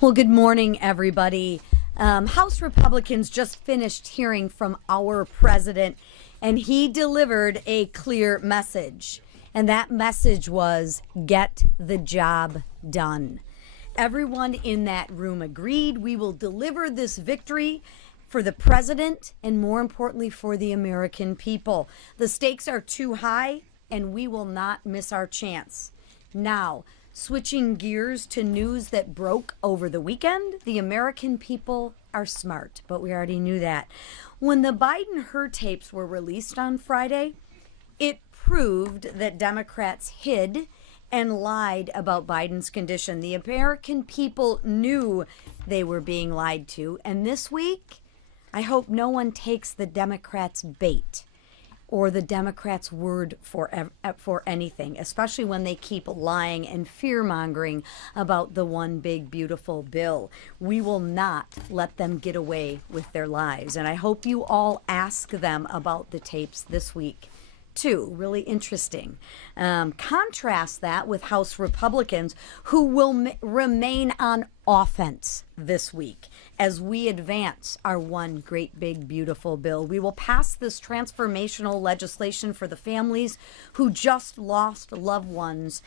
Well, good morning, everybody. House Republicans just finished hearing from our president, and he delivered a clear message. And that message was, get the job done. Everyone in that room agreed we will deliver this victory for the president and, more importantly, for the American people. The stakes are too high, and we will not miss our chance. Now, switching gears to news that broke over the weekend, the American people are smart, but we already knew that. When the Biden-Hur tapes were released on Friday, it proved that Democrats hid and lied about Biden's condition. The American people knew they were being lied to, and this week, I hope no one takes the Democrats' bait or the Democrats' word for anything, especially when they keep lying and fear-mongering about the one big, beautiful bill. We will not let them get away with their lies. And I hope you all ask them about the tapes this week, too. Really interesting. Contrast that with House Republicans, who will remain on offense this week as we advance our one great big beautiful bill. We will pass this transformational legislation for the families who just lost loved ones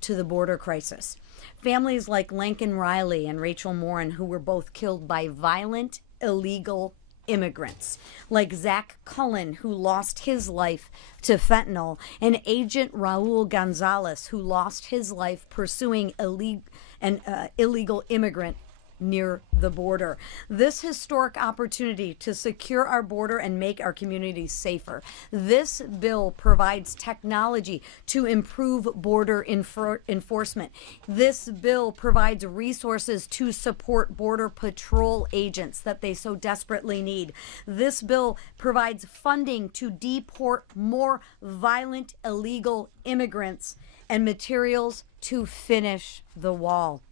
to the border crisis. Families like Lincoln Riley and Rachel Morin, who were both killed by violent, illegal immigrants, like Zach Cullen, who lost his life to fentanyl, and Agent Raul Gonzalez, who lost his life pursuing an illegal immigrant near the border. This historic opportunity to secure our border and make our communities safer. This bill provides technology to improve border enforcement. This bill provides resources to support border patrol agents that they so desperately need. This bill provides funding to deport more violent illegal immigrants and materials to finish the wall.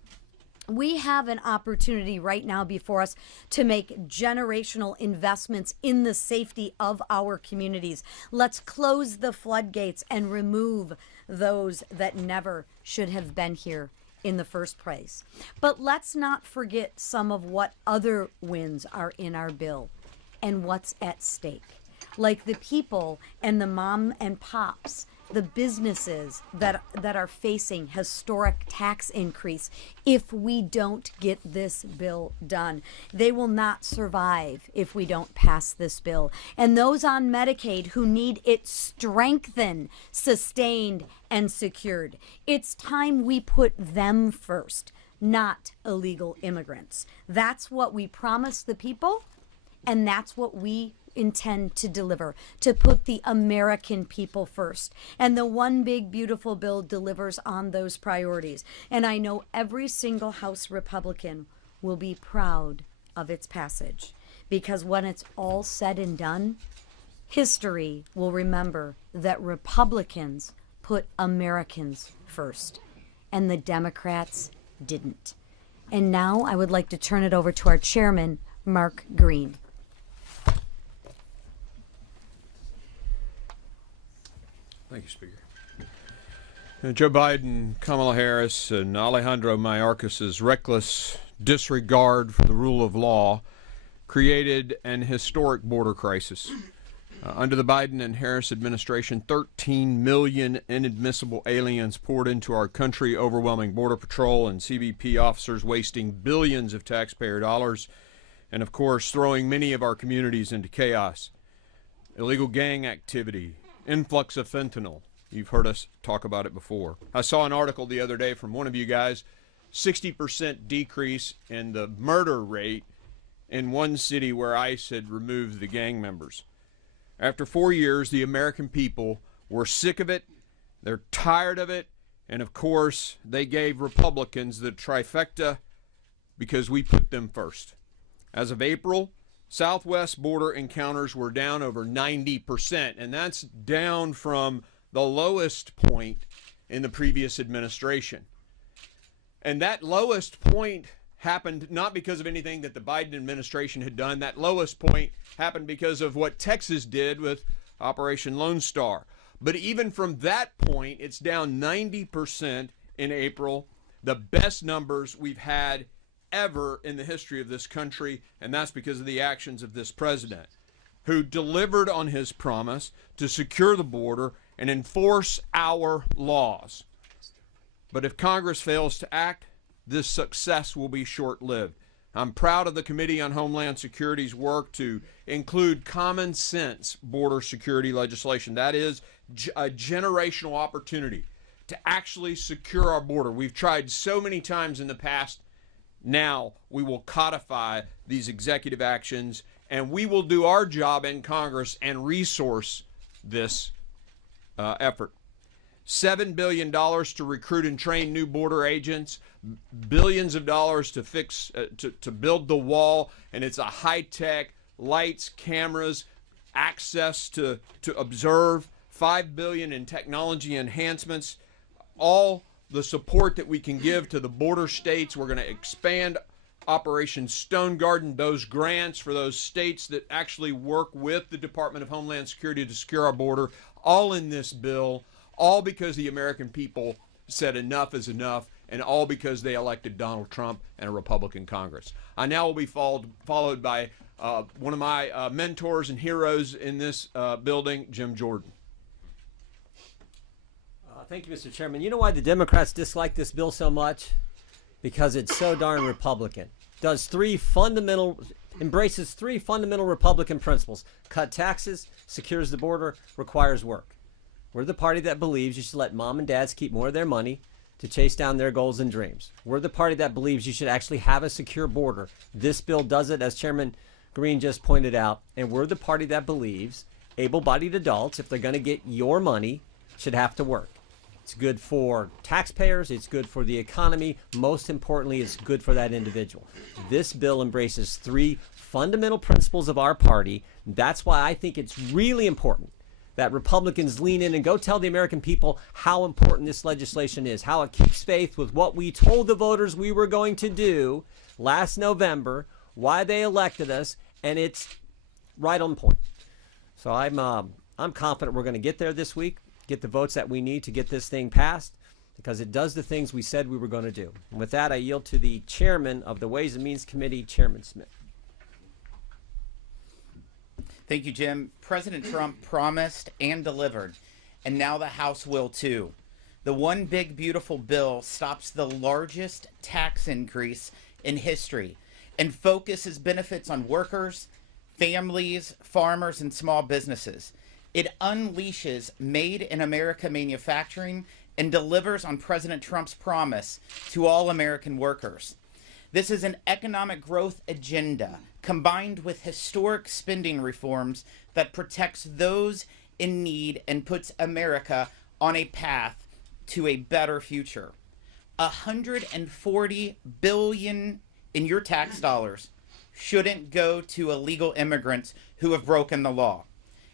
We have an opportunity right now before us to make generational investments in the safety of our communities. Let's close the floodgates and remove those that never should have been here in the first place. But let's not forget some of what other wins are in our bill and what's at stake, like the people and the mom and pops, the businesses that are facing historic tax increase if we don't get this bill done. They will not survive if we don't pass this bill. And those on Medicaid who need it strengthened, sustained, and secured. It's time we put them first, not illegal immigrants. That's what we promised the people, and that's what we intend to deliver, to put the American people first. And the one big beautiful bill delivers on those priorities. And I know every single House Republican will be proud of its passage, because when it's all said and done, history will remember that Republicans put Americans first and the Democrats didn't. And now I would like to turn it over to our chairman, Mark Green. Thank you, Speaker. Joe Biden, Kamala Harris, and Alejandro Mayorkas's reckless disregard for the rule of law created an historic border crisis. Under the Biden and Harris administration, 13 million inadmissible aliens poured into our country, overwhelming Border Patrol and CBP officers, wasting billions of taxpayer dollars, and of course, throwing many of our communities into chaos. Illegal gang activity, influx of fentanyl. You've heard us talk about it before. I saw an article the other day from one of you guys, 60% decrease in the murder rate in one city where ICE had removed the gang members. After 4 years, the American people were sick of it, they're tired of it, and of course, they gave Republicans the trifecta because we put them first. As of April, Southwest border encounters were down over 90%, and that's down from the lowest point in the previous administration. And that lowest point happened not because of anything that the Biden administration had done. That lowest point happened because of what Texas did with Operation Lone Star. But even from that point, it's down 90% in April, the best numbers we've had ever in the history of this country, and that's because of the actions of this president, who delivered on his promise to secure the border and enforce our laws. But if Congress fails to act, this success will be short-lived. I'm proud of the Committee on Homeland Security's work to include common sense border security legislation. That is a generational opportunity to actually secure our border. We've tried so many times in the past. Now we will codify these executive actions, and we will do our job in Congress and resource this effort. $7 billion to recruit and train new border agents, billions of dollars to fix, to build the wall, and it's a high-tech, lights, cameras, access to observe, $5 billion in technology enhancements, all the support that we can give to the border states. We're going to expand Operation Stone Garden, those grants for those states that actually work with the Department of Homeland Security to secure our border, all in this bill, all because the American people said enough is enough, and all because they elected Donald Trump and a Republican Congress. I now will be followed by one of my mentors and heroes in this building, Jim Jordan. Thank you, Mr. Chairman. You know why the Democrats dislike this bill so much? Because it's so darn Republican. Embraces three fundamental Republican principles: cut taxes, secures the border, requires work. We're the party that believes you should let mom and dads keep more of their money to chase down their goals and dreams. We're the party that believes you should actually have a secure border. This bill does it, as Chairman Green just pointed out. And we're the party that believes able-bodied adults, if they're going to get your money, should have to work. It's good for taxpayers. It's good for the economy. Most importantly, it's good for that individual. This bill embraces three fundamental principles of our party. That's why I think it's really important that Republicans lean in and go tell the American people how important this legislation is, how it keeps faith with what we told the voters we were going to do last November, why they elected us, and it's right on point. So I'm confident we're going to get there this week, get the votes that we need to get this thing passed, because it does the things we said we were going to do. And with that, I yield to the chairman of the Ways and Means Committee, Chairman Smith. Thank you, Jim. President Trump promised and delivered, and now the House will too. The One Big Beautiful Bill stops the largest tax increase in history and focuses benefits on workers, families, farmers, and small businesses. It unleashes Made in America manufacturing and delivers on President Trump's promise to all American workers. This is an economic growth agenda combined with historic spending reforms that protects those in need and puts America on a path to a better future. $140 billion in your tax dollars shouldn't go to illegal immigrants who have broken the law.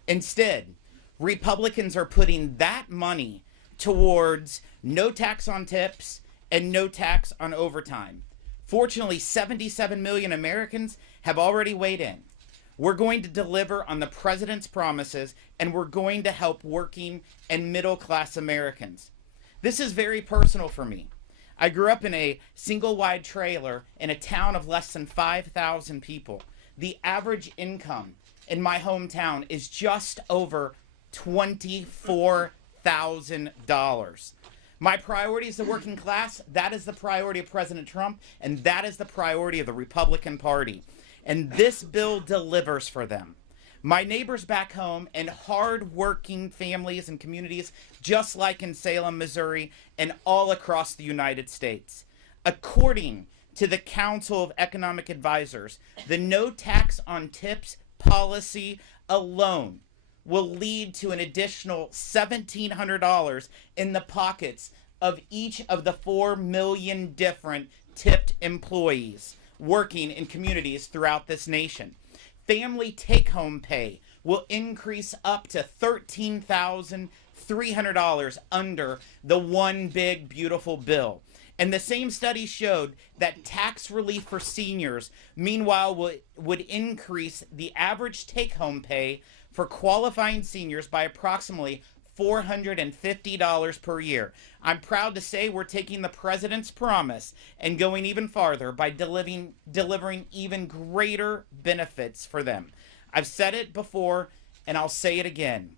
Instead, Republicans are putting that money towards no tax on tips and no tax on overtime. Fortunately, 77 million Americans have already weighed in. We're going to deliver on the president's promises, and we're going to help working and middle-class Americans. This is very personal for me. I grew up in a single-wide trailer in a town of less than 5,000 people. The average income in my hometown is just over $24,000. My priority is the working class. That is the priority of President Trump, and that is the priority of the Republican Party. And this bill delivers for them. My neighbors back home and hard-working families and communities, just like in Salem, Missouri, and all across the United States. According to the Council of Economic Advisors, the no tax on tips policy alone will lead to an additional $1,700 in the pockets of each of the 4 million different tipped employees working in communities throughout this nation. Family take-home pay will increase up to $13,300 under the One Big Beautiful Bill. And the same study showed that tax relief for seniors, meanwhile, would increase the average take-home pay for qualifying seniors by approximately $450 per year. I'm proud to say we're taking the president's promise and going even farther by delivering even greater benefits for them. I've said it before and I'll say it again.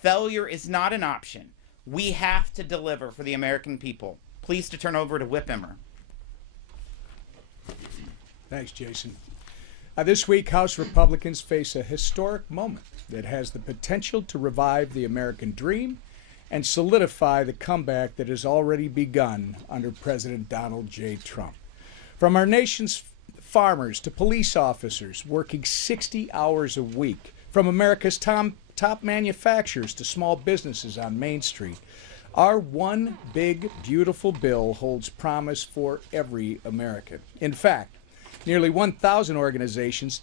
Failure is not an option. We have to deliver for the American people. Pleased to turn over to Whip Emmer. Thanks, Jason. This week, House Republicans face a historic moment that has the potential to revive the American dream and solidify the comeback that has already begun under President Donald J. Trump. From our nation's farmers to police officers working 60 hours a week, from America's top manufacturers to small businesses on Main Street, our one big, beautiful bill holds promise for every American. In fact, nearly 1,000 organizations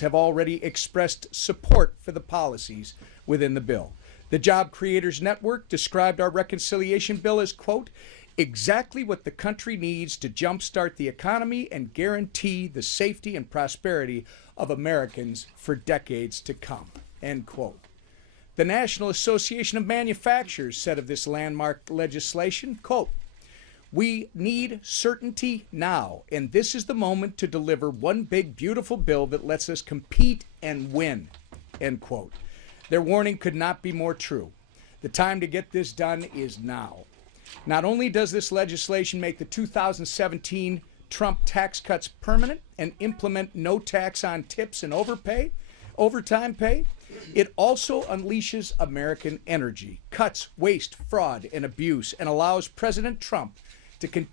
have already expressed support for the policies within the bill. The Job Creators Network described our reconciliation bill as, quote, exactly what the country needs to jumpstart the economy and guarantee the safety and prosperity of Americans for decades to come, end quote. The National Association of Manufacturers said of this landmark legislation, quote, we need certainty now, and this is the moment to deliver one big, beautiful bill that lets us compete and win, end quote. Their warning could not be more true. The time to get this done is now. Not only does this legislation make the 2017 Trump tax cuts permanent and implement no tax on tips and overtime pay, it also unleashes American energy, cuts waste, fraud, and abuse, and allows President Trump to continue